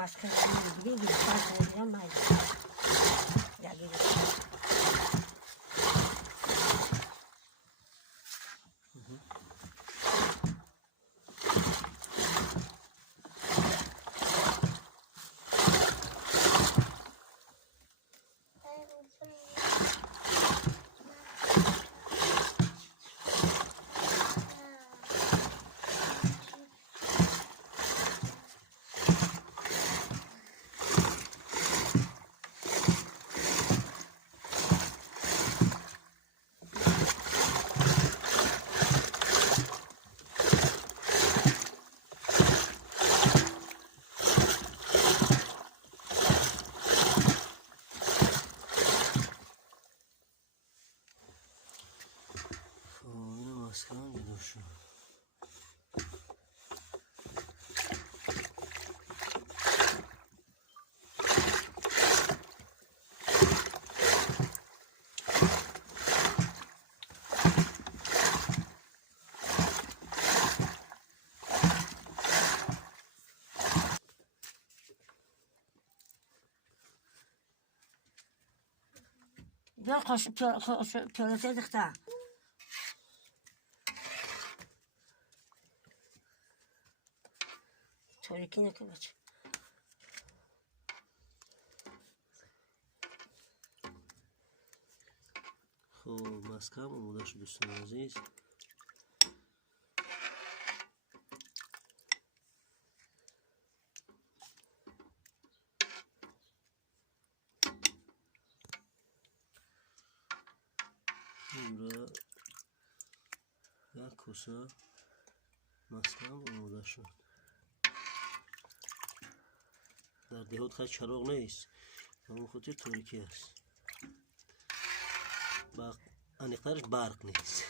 مسخره میگیری بیشتر میگیرم مجبور مسکن جدا شد. بیا پیالته دختر تاریکی نکن بچه خب مسکن آماده شد دوستان عزیز. این را یک کاسه مسکن آماده شد. در دهات خیلی چراغ نیست، همون خاطر تاریکی است، انیقترش برق نیست.